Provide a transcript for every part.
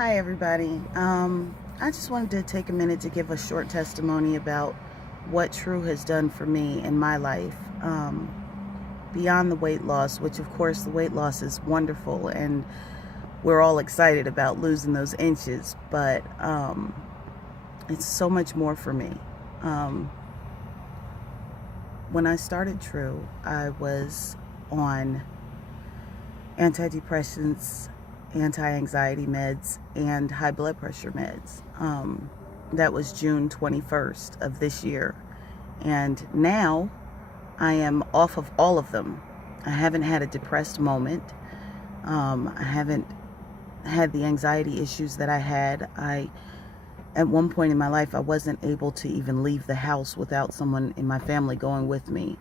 Hi everybody. I just wanted to take a minute to give a short testimony about what Tru has done for me in my life. Beyond the weight loss, which of course the weight loss is wonderful and we're all excited about losing those inches, but it's so much more for me. When I started Tru, I was on antidepressants, anti-anxiety meds, and high blood pressure meds. That was June 21st of this year. And now I am off of all of them. I haven't had a depressed moment. I haven't had the anxiety issues that I had. At one point in my life, I wasn't able to even leave the house without someone in my family going with me.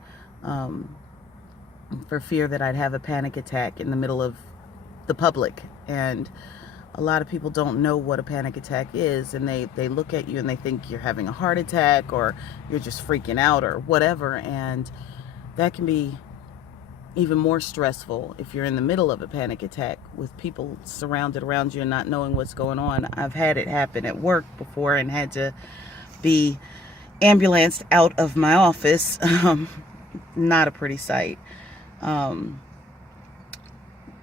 For fear that I'd have a panic attack in the middle of the public. And a lot of people don't know what a panic attack is, and they look at you and they think you're having a heart attack or you're just freaking out or whatever, and that can be even more stressful if you're in the middle of a panic attack with people surrounded around you and not knowing what's going on. I've had it happen at work before and had to be ambulanced out of my office. Not a pretty sight.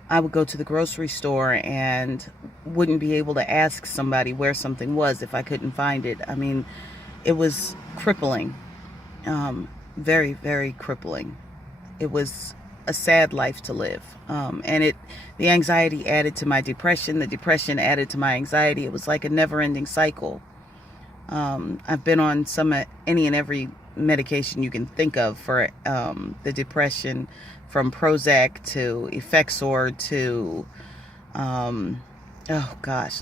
I would go to the grocery store and wouldn't be able to ask somebody where something was if I couldn't find it. I mean, it was crippling. Very, very crippling. It was a sad life to live. And the anxiety added to my depression. The depression added to my anxiety. It was like a never-ending cycle. I've been on any and every medication you can think of for the depression, from Prozac to Effexor to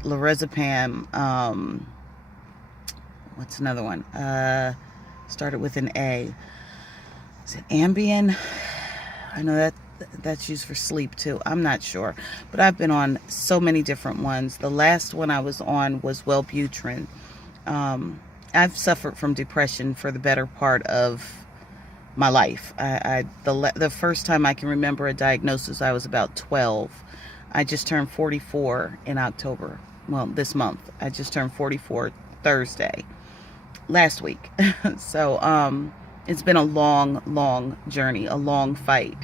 lorazepam. What's another one? Started with an A. Is it Ambien? I know that's used for sleep too. I'm not sure, but I've been on so many different ones. The last one I was on was Wellbutrin. I've suffered from depression for the better part of my life. The first time I can remember a diagnosis, I was about 12. I just turned 44 in October. Well, this month. I just turned 44 Thursday, last week. So it's been a long, long journey, a long fight.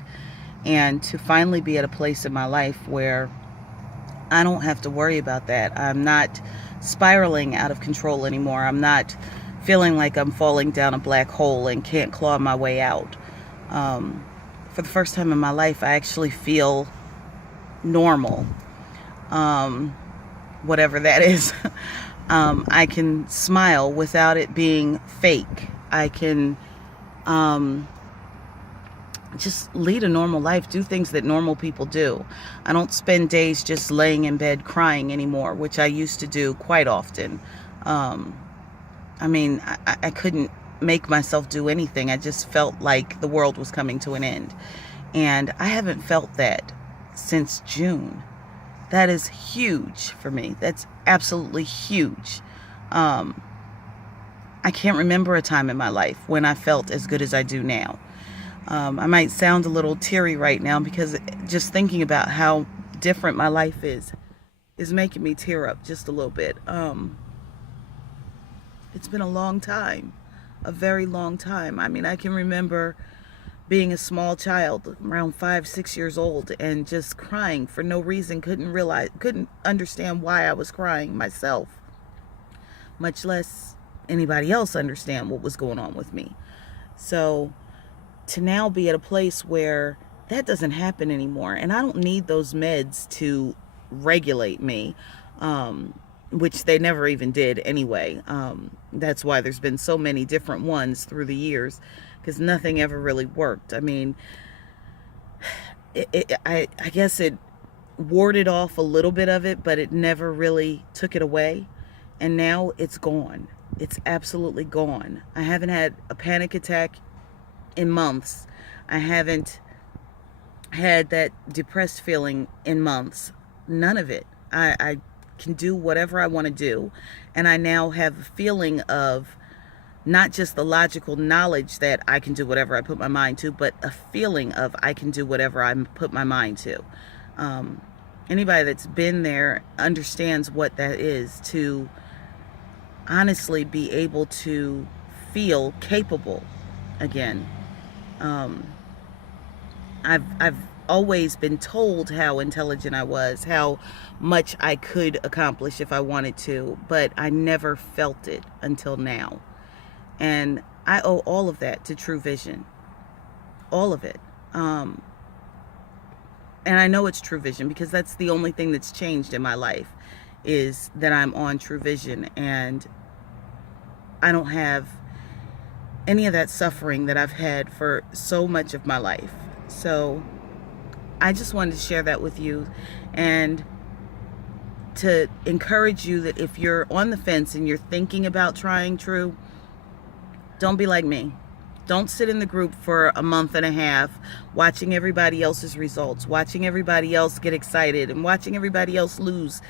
And to finally be at a place in my life where I don't have to worry about that. I'm not spiraling out of control anymore. I'm not feeling like I'm falling down a black hole and can't claw my way out. For the first time in my life, I actually feel normal. Whatever that is. I can smile without it being fake. I can just lead a normal life, do things that normal people do. I don't spend days just laying in bed crying anymore, which I used to do quite often. I mean, I couldn't make myself do anything. I just felt like the world was coming to an end. And I haven't felt that since June. That is huge for me. That's absolutely huge. I can't remember a time in my life when I felt as good as I do now. I might sound a little teary right now because just thinking about how different my life is making me tear up just a little bit. It's been a long time, a very long time. I mean, I can remember being a small child, around 5, 6 years old, and just crying for no reason, couldn't understand why I was crying myself, much less anybody else understand what was going on with me. So to now be at a place where that doesn't happen anymore, and I don't need those meds to regulate me, which they never even did anyway. That's why there's been so many different ones through the years, because nothing ever really worked. I mean, I guess it warded off a little bit of it, but it never really took it away. And now it's gone. It's absolutely gone. I haven't had a panic attack in months. I haven't had that depressed feeling in months. None of it. I can do whatever I want to do. And I now have a feeling of not just the logical knowledge that I can do whatever I put my mind to, but a feeling of I can do whatever I put my mind to. Anybody that's been there understands what that is, to honestly be able to feel capable again. I've always been told how intelligent I was, how much I could accomplish if I wanted to, but I never felt it until now. And I owe all of that to TruVision. All of it. And I know it's TruVision because that's the only thing that's changed in my life, is that I'm on TruVision, and I don't have any of that suffering that I've had for so much of my life. So I just wanted to share that with you, and to encourage you that if you're on the fence and you're thinking about trying Tru, don't be like me. Don't sit in the group for a month and a half watching everybody else's results, watching everybody else get excited, and watching everybody else lose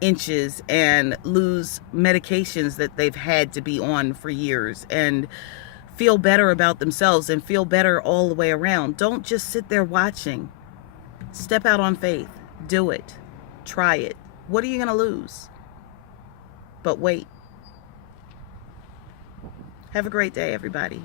inches and lose medications that they've had to be on for years, and feel better about themselves and feel better all the way around. Don't just sit there watching. Step out on faith. Do it. Try it. What are you going to lose? But wait. Have a great day, everybody.